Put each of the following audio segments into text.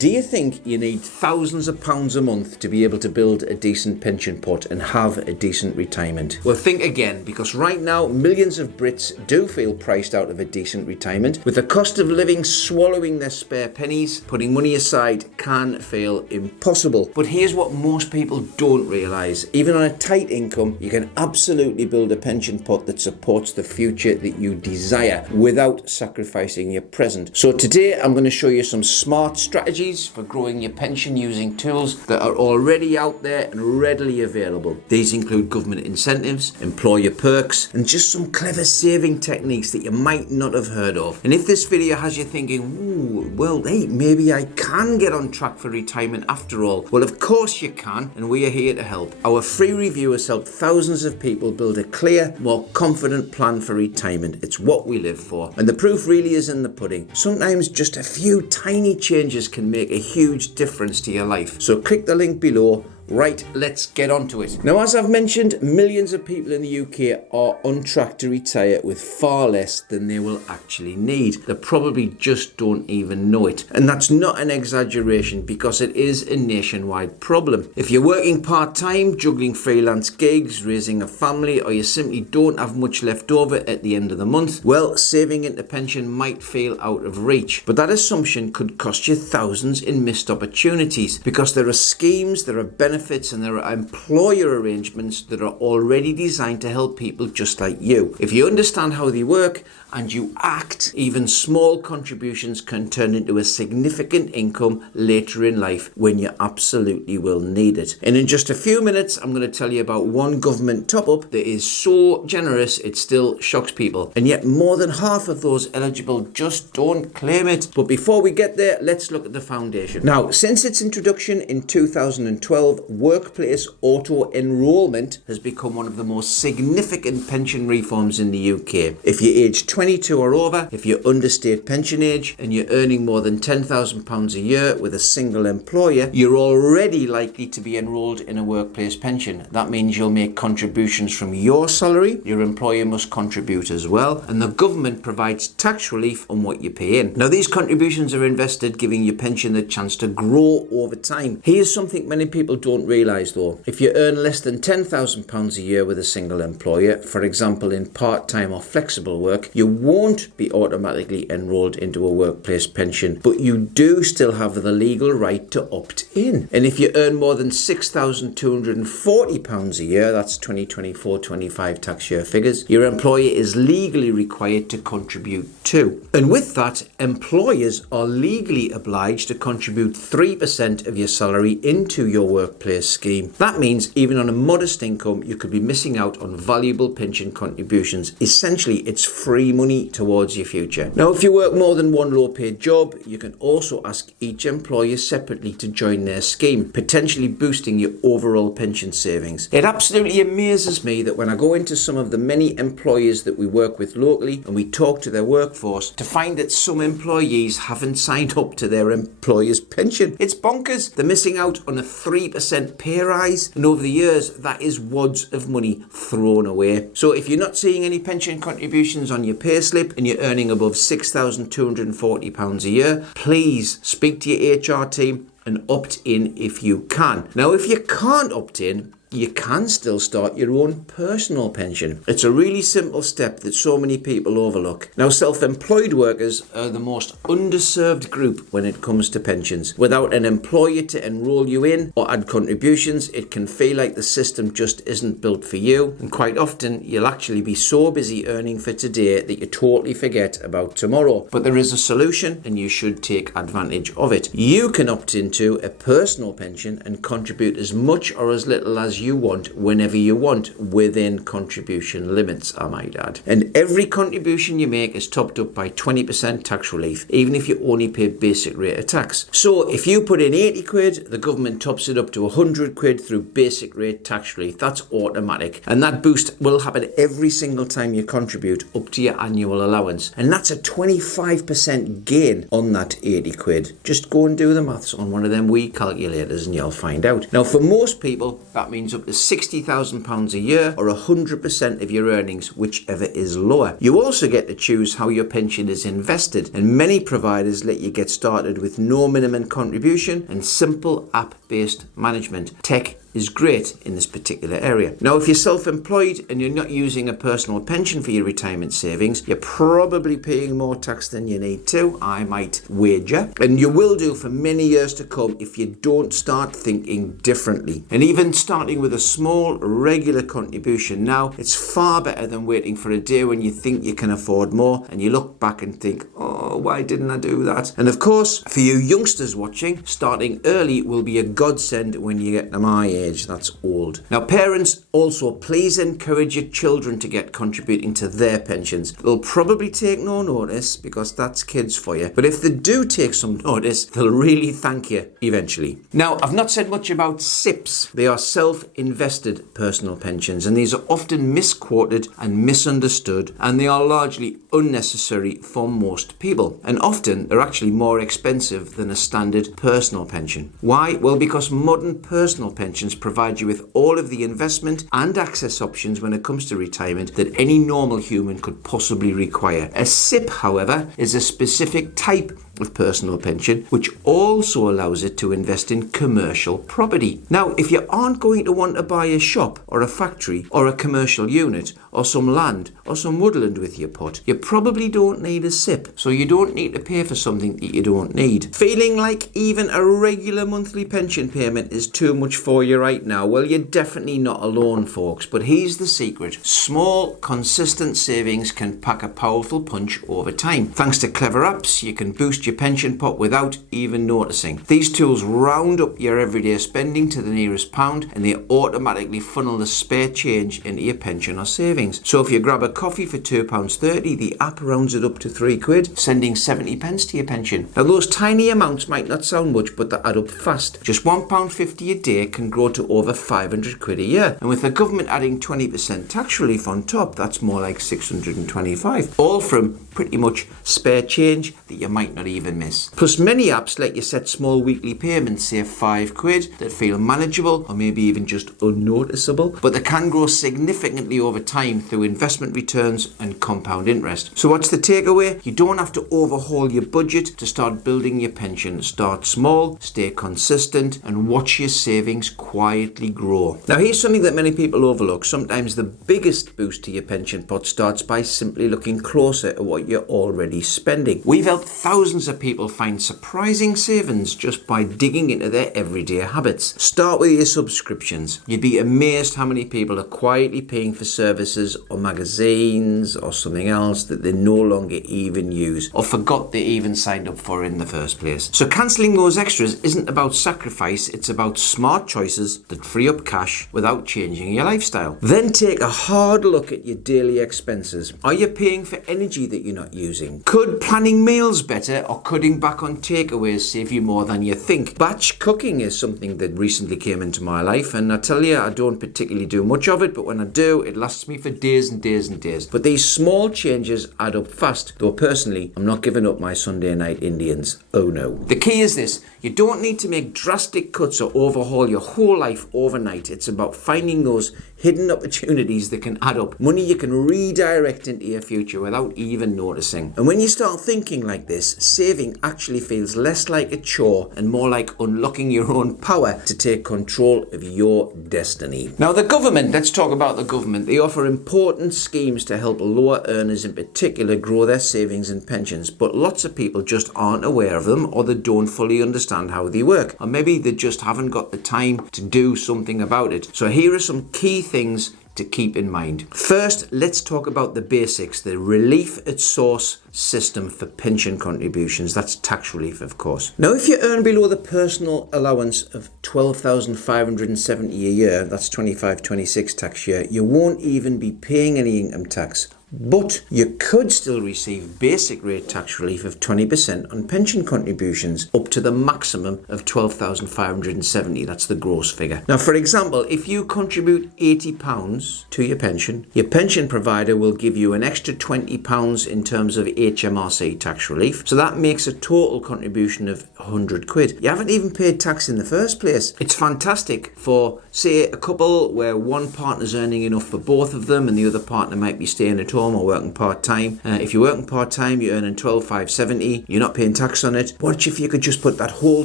Do you think you need thousands of pounds a month to be able to build a decent pension pot and have a decent retirement? Well, think again, because right now millions of Brits do feel priced out of a decent retirement. With the cost of living swallowing their spare pennies, putting money aside can feel impossible. But here's what most people don't realise. Even on a tight income, you can absolutely build a pension pot that supports the future that you desire without sacrificing your present. So today I'm going to show you some smart strategies for growing your pension using tools that are already out there and readily available. These include government incentives, employer perks, and just some clever saving techniques that you might not have heard of. And if this video has you thinking, ooh, well, hey, maybe I can get on track for retirement after all. Well, of course you can, and we are here to help. Our free review has helped thousands of people build a clear, more confident plan for retirement. It's what we live for. And the proof really is in the pudding. Sometimes just a few tiny changes can make a huge difference to your life. So click the link below. Right, let's get on to it. Now, as I've mentioned, millions of people in the UK are on track to retire with far less than they will actually need. They probably just don't even know it. And that's not an exaggeration because it is a nationwide problem. If you're working part-time, juggling freelance gigs, raising a family, or you simply don't have much left over at the end of the month, well, saving into pension might feel out of reach. But that assumption could cost you thousands in missed opportunities because there are schemes, there are benefits, and there are employer arrangements that are already designed to help people just like you. If you understand how they work and you act, even small contributions can turn into a significant income later in life when you absolutely will need it. And in just a few minutes, I'm going to tell you about one government top-up that is so generous it still shocks people. And yet more than half of those eligible just don't claim it. But before we get there, let's look at the foundation. Now, since its introduction in 2012, workplace auto-enrollment has become one of the most significant pension reforms in the UK. If you're aged 22 or over, if you're under state pension age, and you're earning more than £10,000 a year with a single employer, you're already likely to be enrolled in a workplace pension. That means you'll make contributions from your salary, your employer must contribute as well, and the government provides tax relief on what you pay in. Now, these contributions are invested, giving your pension the chance to grow over time. Here's something many people don't realise though. If you earn less than £10,000 a year with a single employer, for example in part-time or flexible work, you won't be automatically enrolled into a workplace pension, but you do still have the legal right to opt in. And if you earn more than £6,240 a year, that's 2024-25 tax year figures, your employer is legally required to contribute too. And with that, employers are legally obliged to contribute 3% of your salary into your workplace scheme. That means even on a modest income, you could be missing out on valuable pension contributions. Essentially, it's free money towards your future. Now, if you work more than one low-paid job, you can also ask each employer separately to join their scheme, potentially boosting your overall pension savings. It absolutely amazes me that when I go into some of the many employers that we work with locally and we talk to their workforce, to find that some employees haven't signed up to their employer's pension. It's bonkers. They're missing out on a 3% pay rise, and over the years that is wads of money thrown away. So if you're not seeing any pension contributions on your pay slip and you're earning above £6,240 a year, please speak to your HR team and opt in if you can. Now, if you can't opt in, you can still start your own personal pension. It's a really simple step that so many people overlook. Now, self-employed workers are the most underserved group when it comes to pensions. Without an employer to enroll you in or add contributions, it can feel like the system just isn't built for you. And quite often, you'll actually be so busy earning for today that you totally forget about tomorrow. But there is a solution, and you should take advantage of it. You can opt into a personal pension and contribute as much or as little as you want whenever you want, within contribution limits, I might add. And every contribution you make is topped up by 20% tax relief, even if you only pay basic rate of tax. So if you put in 80 quid, the government tops it up to 100 quid through basic rate tax relief. That's automatic. And that boost will happen every single time you contribute up to your annual allowance. And that's a 25% gain on that 80 quid. Just go and do the maths on one of them wee calculators and you'll find out. Now, for most people, that means means up to £60,000 a year or 100% of your earnings, whichever is lower. You also get to choose how your pension is invested, and many providers let you get started with no minimum contribution and simple app-based management. Tech is great in this particular area. Now, if you're self-employed and you're not using a personal pension for your retirement savings, you're probably paying more tax than you need to, I might wager. And you will do for many years to come if you don't start thinking differently. And even starting with a small, regular contribution now, it's far better than waiting for a day when you think you can afford more and you look back and think, oh, why didn't I do that? And of course, for you youngsters watching, starting early will be a godsend when you get to my age. That's old. Now, parents, also please encourage your children to get contributing to their pensions. They'll probably take no notice because that's kids for you. But if they do take some notice, they'll really thank you eventually. Now, I've not said much about SIPs. They are self-invested personal pensions, and these are often misquoted and misunderstood, and they are largely unnecessary for most people. And often they're actually more expensive than a standard personal pension. Why? Well, because modern personal pensions provide you with all of the investment and access options when it comes to retirement that any normal human could possibly require. A SIP, however, is a specific type of personal pension which also allows it to invest in commercial property. Now, if you aren't going to want to buy a shop or a factory or a commercial unit or some land or some woodland with your pot, you probably don't need a SIP, so you don't need to pay for something that you don't need. Feeling like even a regular monthly pension payment is too much for you right now? Well, you're definitely not alone, folks, but here's the secret. Small, consistent savings can pack a powerful punch over time. Thanks to clever apps, you can boost your pension pot without even noticing. These tools round up your everyday spending to the nearest pound, and they automatically funnel the spare change into your pension or savings. So if you grab a coffee for £2.30, the app rounds it up to £3, sending 70 pence to your pension. Now, those tiny amounts might not sound much, but they add up fast. Just £1.50 a day can grow to over £500 a year, and with the government adding 20% tax relief on top, that's more like £625, all from pretty much spare change that you might not even miss. Plus, many apps let you set small weekly payments, say £5, that feel manageable or maybe even just unnoticeable, but they can grow significantly over time through investment returns and compound interest. So what's the takeaway? You don't have to overhaul your budget to start building your pension. Start small, stay consistent, and watch your savings quietly grow. Now, here's something that many people overlook. Sometimes the biggest boost to your pension pot starts by simply looking closer at what you're already spending. We've helped thousands of people find surprising savings just by digging into their everyday habits. Start with your subscriptions. You'd be amazed how many people are quietly paying for services or magazines or something else that they no longer even use or forgot they even signed up for in the first place. So cancelling those extras isn't about sacrifice, it's about smart choices that free up cash without changing your lifestyle. Then take a hard look at your daily expenses. Are you paying for energy that you're not using? Could planning meals better or cutting back on takeaways save you more than you think? Batch cooking is something that recently came into my life, and I tell you, I don't particularly do much of it, but when I do, it lasts me for days and days and days. But these small changes add up fast, though personally, I'm not giving up my Sunday night Indians. Oh no. The key is this: you don't need to make drastic cuts or overhaul your whole life overnight. It's about finding those hidden opportunities that can add up, money you can redirect into your future without even noticing. And when you start thinking like this, saving actually feels less like a chore and more like unlocking your own power to take control of your destiny. Now, the government, let's talk about the government. They offer important schemes to help lower earners in particular grow their savings and pensions, but lots of people just aren't aware of them, or they don't fully understand how they work, or maybe they just haven't got the time to do something about it. So here are some key things to keep in mind. First, let's talk about the basics, the relief at source system for pension contributions. That's tax relief, of course. Now, if you earn below the personal allowance of $12,570 a year, that's 25-26 tax year, you won't even be paying any income tax But you could still receive basic rate tax relief of 20% on pension contributions up to the maximum of 12,570. That's the gross figure. Now, for example, if you contribute £80 to your pension provider will give you an extra £20 in terms of HMRC tax relief. So that makes a total contribution of £100. You haven't even paid tax in the first place. It's fantastic for, say, a couple where one partner's earning enough for both of them and the other partner might be staying at home or working part-time. If you're working part-time, you're earning 12,570. You're not paying tax on it. What if you could just put that whole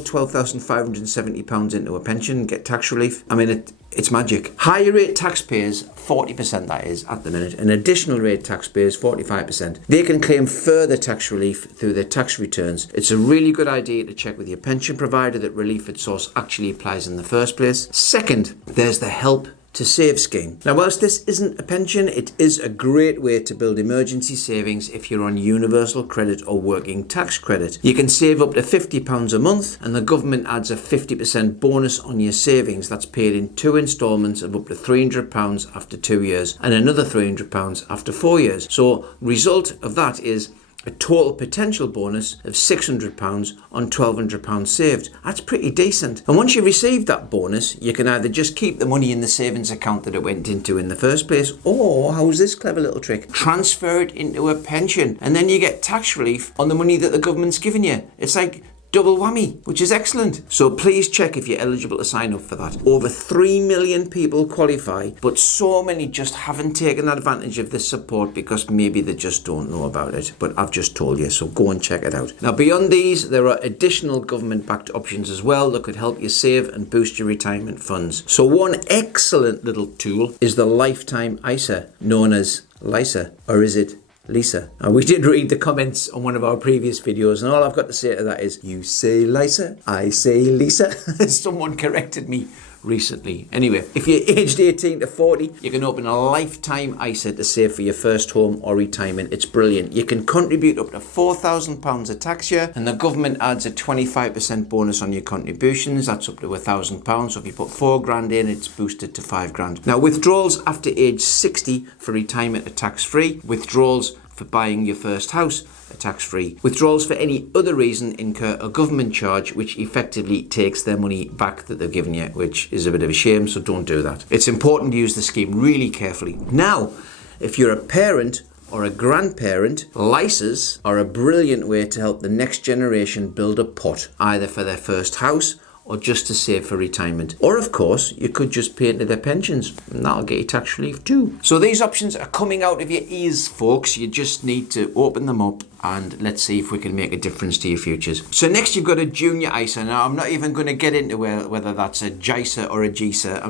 £12,570 into a pension and get tax relief? I mean, it's magic. Higher rate taxpayers, 40% that is at the minute, and additional rate taxpayers, 45%. They can claim further tax relief through their tax returns. It's a really good idea to check with your pension provider that relief at source actually applies in the first place. Second, there's the Help to Save scheme. Now, whilst this isn't a pension, it is a great way to build emergency savings if you're on universal credit or working tax credit. You can save up to £50 a month and the government adds a 50% bonus on your savings. That's paid in 2 instalments of up to £300 after 2 years and another £300 after 4 years. So result of that is a total potential bonus of £600 on £1,200 saved. That's pretty decent. And once you receive that bonus, you can either just keep the money in the savings account that it went into in the first place, or, how's this clever little trick? Transfer it into a pension, and then you get tax relief on the money that the government's given you. It's like double whammy, which is excellent. So please check if you're eligible to sign up for that. Over 3 million people qualify, but so many just haven't taken advantage of this support because maybe they just don't know about it. But I've just told you, so go and check it out. Now, beyond these, there are additional government-backed options as well that could help you save and boost your retirement funds. So one excellent little tool is the Lifetime ISA, known as LISA, or is it Lisa? And we did read the comments on one of our previous videos, and all I've got to say to that is, you say Lisa, I say Lisa. Someone corrected me recently. Anyway, if you're aged 18 to 40, you can open a Lifetime ISA to save for your first home or retirement. It's brilliant. You can contribute up to £4,000 a tax year, and the government adds a 25% bonus on your contributions. That's up to £1,000. So if you put £4,000 in, it's boosted to £5,000. Now, withdrawals after age 60 for retirement are tax-free. Withdrawals for buying your first house are tax-free. Withdrawals for any other reason incur a government charge, which effectively takes their money back that they've given you, which is a bit of a shame, so don't do that. It's important to use the scheme really carefully. Now, if you're a parent or a grandparent, LISAs are a brilliant way to help the next generation build a pot, either for their first house or just to save for retirement. Or of course, you could just pay into their pensions and that'll get you tax relief too. So these options are coming out of your ears, folks. You just need to open them up and let's see if we can make a difference to your futures. So next you've got a junior ISA. Now I'm not even going to get into whether that's a JISA or a GISA.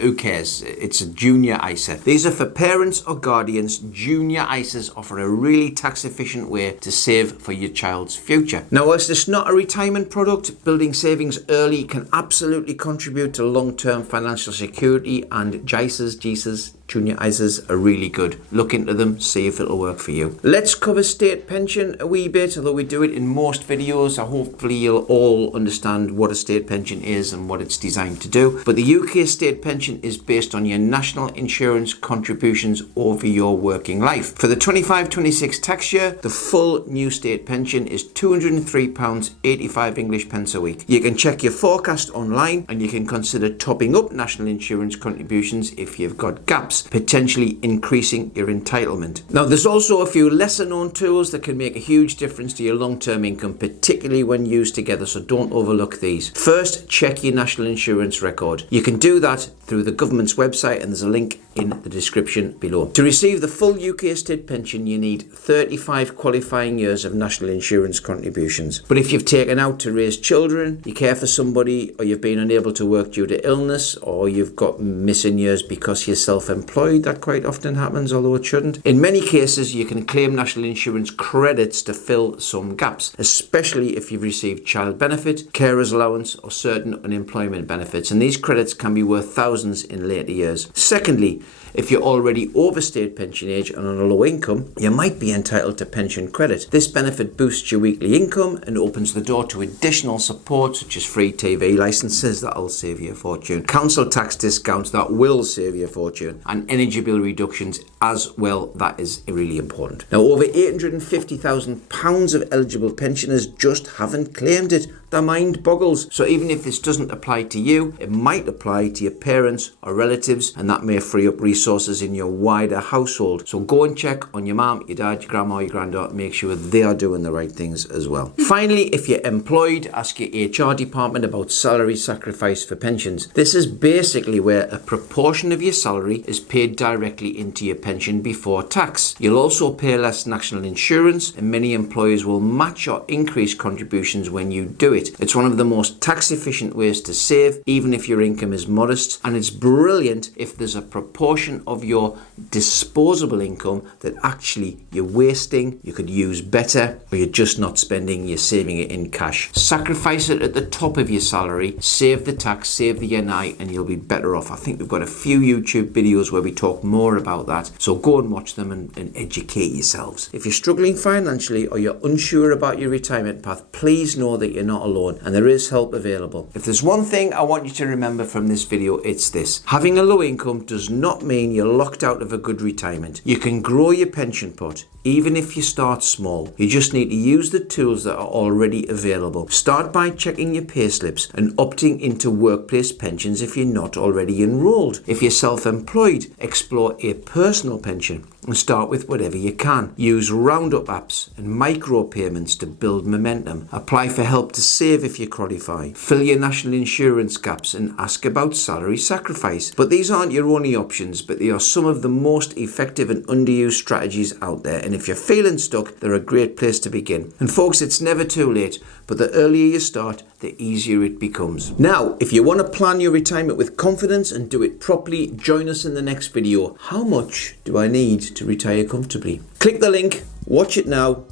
Who cares? It's a junior ISA. These are for parents or guardians. Junior ISAs offer a really tax efficient way to save for your child's future. Now, whilst it's not a retirement product, building savings early can absolutely contribute to long-term financial security, and JISAs, GISAs, junior ISAs are really good. Look into them, see if it'll work for you. Let's cover state pension a wee bit, although we do it in most videos. So hopefully you'll all understand what a state pension is and what it's designed to do. But the UK state pension is based on your national insurance contributions over your working life. For the 25-26 tax year, the full new state pension is £203.85 English pence a week. You can check your forecast online and you can consider topping up national insurance contributions if you've got gaps, potentially increasing your entitlement. Now, there's also a few lesser known tools that can make a huge difference to your long-term income, particularly when used together, so don't overlook these. First, check your national insurance record. You can do that through the government's website and there's a link in the description below. To receive the full UK state pension, you need 35 qualifying years of national insurance contributions. But if you've taken out to raise children, you care for somebody, or you've been unable to work due to illness, or you've got missing years because you're self-employed, that quite often happens, although it shouldn't. In many cases, you can claim national insurance credits to fill some gaps, especially if you've received child benefit, carer's allowance, or certain unemployment benefits. And these credits can be worth thousands in later years. Secondly, If you're already over state pension age and on a low income, you might be entitled to pension credit. This benefit boosts your weekly income and opens the door to additional support such as free TV licenses that'll save you a fortune, council tax discounts that will save you a fortune, and energy bill reductions as well. That is really important. Now, over £850,000 of eligible pensioners just haven't claimed it. Their mind boggles. So even if this doesn't apply to you, it might apply to your parents or relatives, and that may free up resources in your wider household. So go and check on your mum, your dad, your grandma, your granddaughter, make sure they are doing the right things as well. Finally, if you're employed, ask your HR department about salary sacrifice for pensions. This is basically where a proportion of your salary is paid directly into your pension before tax. You'll also pay less national insurance, and many employers will match or increase contributions when you do it. It's one of the most tax efficient ways to save, even if your income is modest, and it's brilliant if there's a proportion of your disposable income that actually you're wasting, you could use better, or you're just not spending, you're saving it in cash. Sacrifice it at the top of your salary, save the tax, save the NI, and you'll be better off. I think we've got a few YouTube videos where we talk more about that, so go and watch them and educate yourselves. If you're struggling financially or you're unsure about your retirement path, please know that you're not alone and there is help available. If there's one thing I want you to remember from this video, it's this: having a low income does not mean you're locked out of a good retirement. You can grow your pension pot even if you start small. You just need to use the tools that are already available. Start by checking your pay slips and opting into workplace pensions if you're not already enrolled. If you're self-employed, explore a personal pension and start with whatever you can. Use roundup apps and micro payments to build momentum. Apply for help to save if you qualify. Fill your national insurance gaps and ask about salary sacrifice. But these aren't your only options, but they are some of the most effective and underused strategies out there. And if you're feeling stuck, they're a great place to begin. And folks, it's never too late, but the earlier you start, the easier it becomes. Now, if you want to plan your retirement with confidence and do it properly, join us in the next video. How much do I need to retire comfortably? Click the link, watch it now.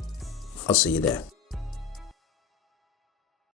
I'll see you there.